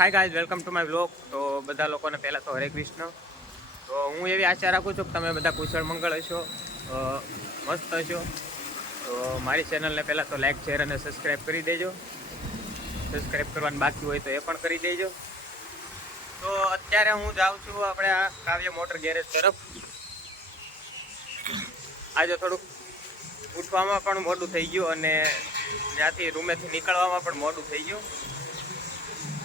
Hi guys welcome to my blog તો બધા લોકોને પહેલાં તો હરે કૃષ્ણ. તો હું એવી આશા રાખું છું કે તમે બધા કુશળ મંગળ હશો. મસ્ત હશો. તો મારી ચેનલને પહેલાં તો લાઈક શેર અને સબસ્ક્રાઈબ કરી દેજો. સબસ્ક્રાઈબ કરવાનું બાકી હોય તો એ પણ કરી દેજો. તો અત્યારે હું જાઉં છું આપણે આ કાવ્ય મોટર ગેરેજ તરફ. આજે થોડુંક ઉઠવામાં પણ મોડું થઈ ગયું અને ત્યાંથી રૂમેથી નીકળવામાં પણ મોડું થઈ ગયું.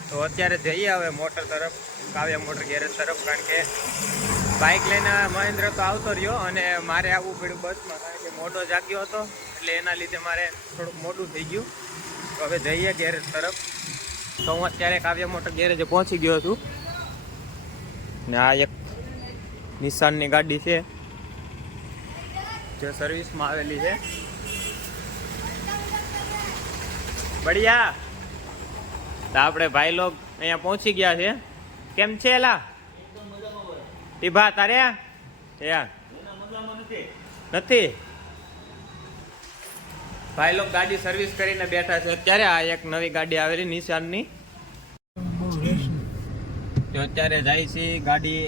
તો અત્યારે જઈએ હવે મોટર તરફ, કાવ્ય મોટર ગેરેજ તરફ, કારણ કે બાઇક લઈને મહેન્દ્ર તો આવતો રહ્યો અને મારે આવવું પડ્યું બસમાં, કારણ કે મોટો જાગ્યો હતો, એટલે એના લીધે મારે થોડુંક મોટું થઈ ગયું. તો હવે જઈએ ગેરેજ તરફ. તો હું અત્યારે કાવ્ય મોટર ગેરેજે પહોંચી ગયો છું. ને આ એક નિશાનની ગાડી છે, જે સર્વિસમાં આવેલી છે. બઢિયા! તો આપણે ભાઈ લોગ અહીંયા પહોંચી ગયા છે. કેમ છે, એલા? ટીભા તારે? નથી? ભાઈ લોગ ગાડી સર્વિસ કરીને બેઠા છે. અત્યારે આ એક નવી ગાડી આવેલી નિશાનની? તો અત્યારે જાય છે ગાડી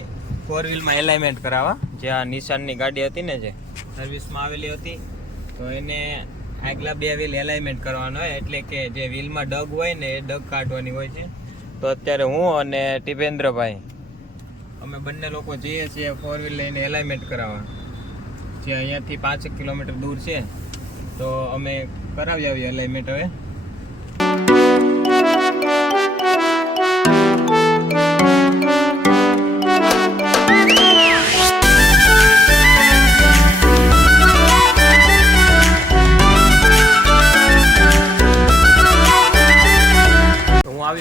ફોર વ્હીલમાં એલાઇમેન્ટ કરાવવા. જે આ નિશાનની ગાડી હતી ને જે સર્વિસમાં આવેલી હતી. તો એને આગલા બે વ્હીલ એલાઇમેન્ટ કરવાનો હોય, એટલે કે જે વ્હીલમાં ડગ હોય ને એ ડગ કાઢવાની હોય છે. તો અત્યારે હું અને ટીપેન્દ્રભાઈ, અમે બંને લોકો જઈએ છીએ ફોર વ્હીલ લઈને એલાઇમેન્ટ કરાવવા. જે અહીંયાથી પાંચેક કિલોમીટર દૂર છે. તો અમે કરાવી આવીએ એલાઇમેન્ટ હવે.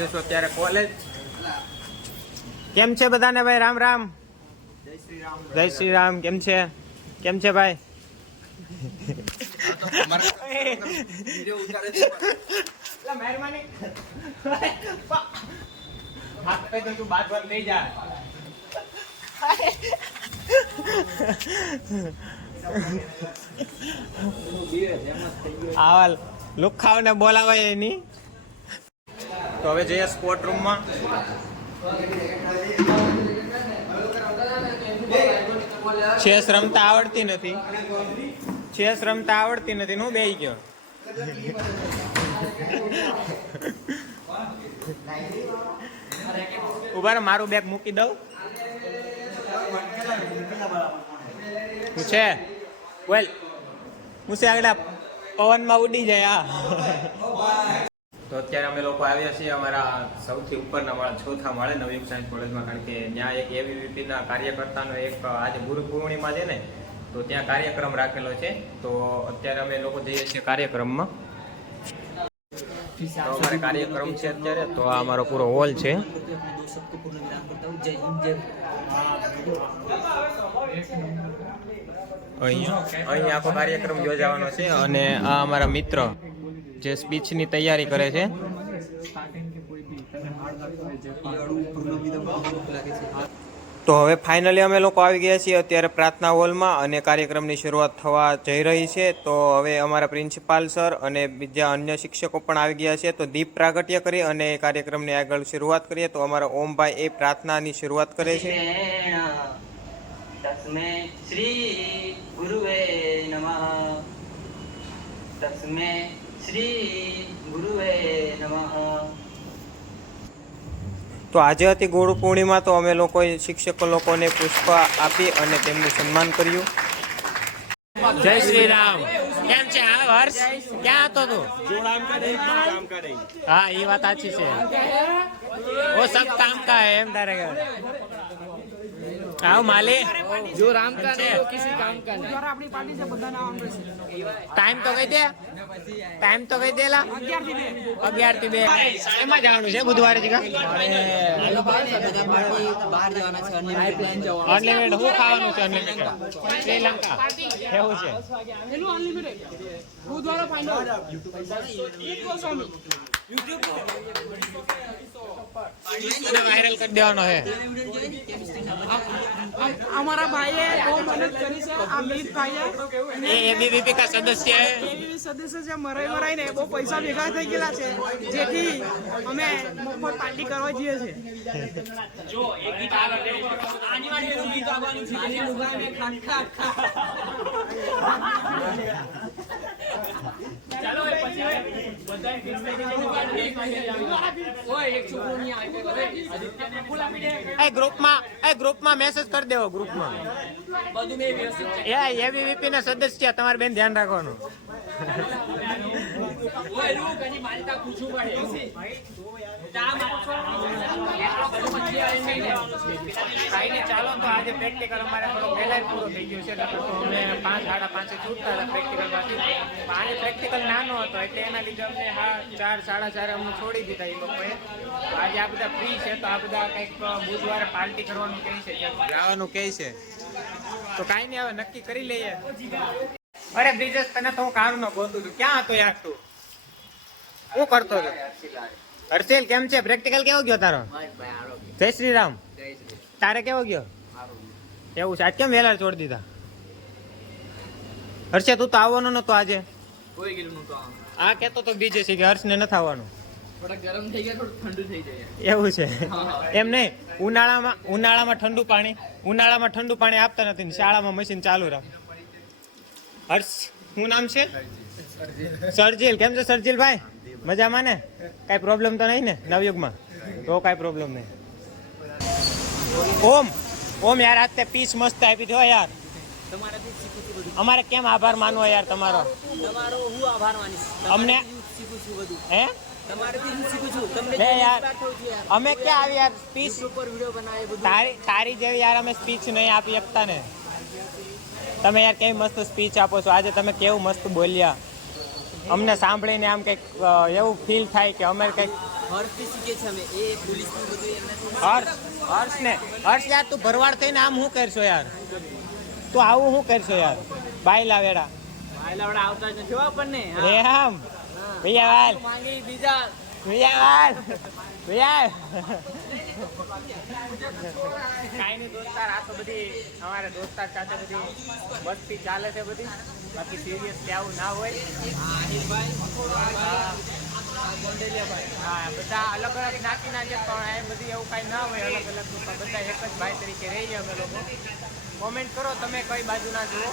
છું અત્યારે કોલેજ કેમ છે બધાને ભાઈ? રામ રામ. જય શ્રી રામ કેમ છે? કેમ છે ભાઈ? આવા લુખાવને બોલાવાય એની. તો હવે જઈએ સ્પોર્ટ રૂમમાં ચેસ રમતા આવડતી નથી. ચેસ રમતા આવડતી નથી હું બેહી ગયો. ઊભા મારું બેગ મૂકી દઉં. છે? બોલ હું છે આગળ પવનમાં ઉડી જાય આ તો અત્યારે અમે લોકો આવ્યા છીએ અમારા સૌથી ઉપરના માળા ચોથા માળે નવયુગ સાયન્સ કોલેજમાં, કારણ કે ત્યાં એક એવીવીપીના કાર્યકર્તાનો એક આજે ગુરુ પૂર્ણિમા છે ને, તો ત્યાં કાર્યક્રમ રાખેલો છે. તો અત્યારે અમે લોકો જઈએ છીએ કાર્યક્રમમાં. અમારે કાર્યક્રમ છે અત્યારે, તો આ અમારો પૂરો હોલ છે. અહીંયા અહીંયા આખો કાર્યક્રમ યોજાવાનો છે અને આ અમારા મિત્ર જે સ્પીચની તૈયારી કરે છે. તો હવે ફાઇનલી અમે લોકો આવી ગયા છીએ અત્યારે પ્રાર્થના હોલમાં અને કાર્યક્રમની શરૂઆત થવા જઈ રહી છે. તો હવે અમારા પ્રિન્સિપાલ સર અને બીજા અન્ય શિક્ષકો પણ આવી ગયા છે. તો દીપ પ્રાગટ્ય કરી અને કાર્યક્રમની આગળ શરૂઆત કરીએ. તો અમારા ઓમભાઈ એ પ્રાર્થનાની શરૂઆત કરે છે. તસ્મે શ્રી ગુરુવે નમઃ. તસ્મે શ્રી ગુરુવે નમઃ. તો આજે હતી ગુરુ પૂર્ણિમા તો અમે લોકોએ શિક્ષકો લોકોને પુષ્પ આપી અને તેમનું સન્માન કર્યું. જય શ્રી રામ કેમ છે? હા હર્ષ? ક્યાં હતો તું? હા એ વાત સાચી છે. ઓ સબ કામ કા એમ તારે આવ માલી जो राम का अच्छे। नहीं वो किसी काम का नहीं ટાઈમ તો કહી દે ટાઈમ તો કહી દેલા અગિયાર થી બે એમાં જવાનું છે બુધવારે જીગા બહાર જવાના છે અનલિમિટેડ જવાનું અનલિમિટેડ શું ખાવાનું છે અનલિમિટેડ શ્રીલંકા કેવું છે વાયરલ કરી દેવાનો છે અમારા ભાઈએ બહુ મદદ કરી છે આ મિત ભાઈએ. એ એબીવીપી કા સદસ્ય હે? એવી સદસ્ય છે મરાઈ મરાઈને બહુ પૈસા ભેગા થઈ ગયેલા છે જેથી અમે મફત પાર્ટી કરવા જઈએ એ ગ્રુપમાં એ ગ્રુપમાં મેસેજ કરી દેવો ગ્રુપમાં. એ એબીવીપી ના સદસ્ય તમારે બેન ધ્યાન રાખવાનું. કાંઈ નહીં ચાલો તો આજે પ્રેક્ટિકલ અમારે થોડો પહેલા જ પૂરો થઈ ગયો છે તો અમે પાંચ સાડા પાંચે છૂટતા હતા પ્રેક્ટિકલમાંથી આજે પ્રેક્ટિકલ નાનો હતો એટલે એના લીધે અમને હા ચાર સાડા ચારે અમને છોડી દીધા એ લોકોએ. આજે આ બધા ફ્રી છે તો આ બધા કંઈક બુધવારે પાર્ટી કરવાનું કહે છે જવાનું કહે છે. તો કાંઈ નહીં હવે નક્કી કરી લઈએ. અરે બ્રિજેશ તને તો હું કારું નો ગોતું છું. ક્યાં હતો યાર તું? શું કરતો હતો? હર્ષિલ કેમ છે? પ્રેક્ટિકલ કેવો ગયો તારો? જય શ્રી રામ. તારે કેવો ગયો? એવું છે. આજ કેમ વહેલા છોડી દીધા? હર્ષે તું તો આવવાનો નતો આજે. આ કેતો તો બીજે છે કે હર્ષને નથી આવવાનું. ગરમ થઈ ગયા ઠંડુ થઈ જાય એવું છે. એમ નહીં. ઉનાળામાં ઉનાળામાં ઠંડુ પાણી ઉનાળામાં ઠંડુ પાણી આપતા નથી ને શાળામાં મશીન ચાલુ રાખ. હર્ષ શું નામ છે? સરજીલ. કેમ છે સરજીલ ભાઈ મજામાં ને? કાંઈ પ્રોબ્લેમ તો નહીં ને નવયુગમાં? તો કાંઈ પ્રોબ્લેમ નહીં. ઓમ ઓમ યાર આજ તે પીસ મસ્ત આપી દો યાર. અમારે કેમ આભાર માનવો યાર તમારો? તમારો હું આભાર માનીશ? અમને- શીખું છું બધું. હે? અમે ક્યાં આવી યાર? સ્પીચ તારી તારી જેવી યાર અમે સ્પીચ નહીં આપી શકતા ને. તમે યાર કેવી મસ્ત સ્પીચ આપો છો. આજે તમે કેવું મસ્ત બોલ્યા. અમને સાંભળીને આમ કંઈક એવું ફીલ થાય કે અમે કંઈક હર્ષ હર્ષ ને હર્ષ યાર તું ભરવાડ થઈને આમ શું કરશો યાર? તું આવું શું કરશો યાર? બાયલા વેડા ભાઈલા આવતા જ નથી આપણને. રે આમ. ભૈયા વાલ માંગી બીજા. ભૈયા વાલ ભૈયા કાંઈ નહીં દોસ્તાર, આ તો બધી અમારે દોસ્તાર સાથે બધી મસ્તી ચાલે છે બધી. બાકી સિરિયસ આવું ના હોય. હા, બધા અલગ અલગ જ્ઞાતિના છે, પણ એ બધી એવું કાંઈ ના હોય અલગ અલગ બધા એક જ ભાઈ તરીકે રહીએ અમે લોકો. કોમેન્ટ કરો, તમે કઈ બાજુના જુઓ.